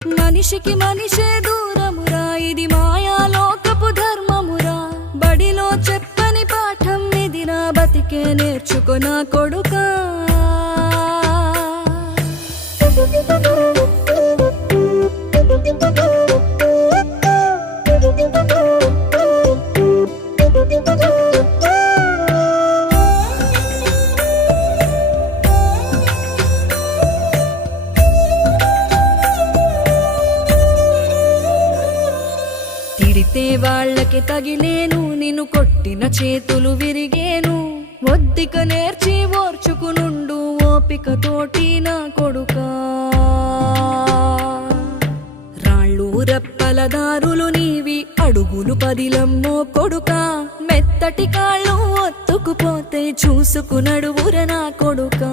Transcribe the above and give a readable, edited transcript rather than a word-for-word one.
మనిషికి మనిషే దూరమురా, ఇది మాయాలోకపు ధర్మమురా. బడిలో చెప్పని పాఠం ఇదిరా, బతికే నేర్చుకో నా కొడుకా. తిడితే వాళ్ళకి తగిలేను, నిన్ను కొట్టిన చేతులు విరిగేను. ఒద్దిక నేర్చి ఓర్చుకునుండు ఓపికతోటి నా కొడుకా. రాళ్ళు రెప్పల దారులు నీవి, అడుగులు పదిలమ్మో కొడుకా. మెత్తటి కాళ్ళు ఒత్తుకుపోతే చూసుకునడువుర నా కొడుకా.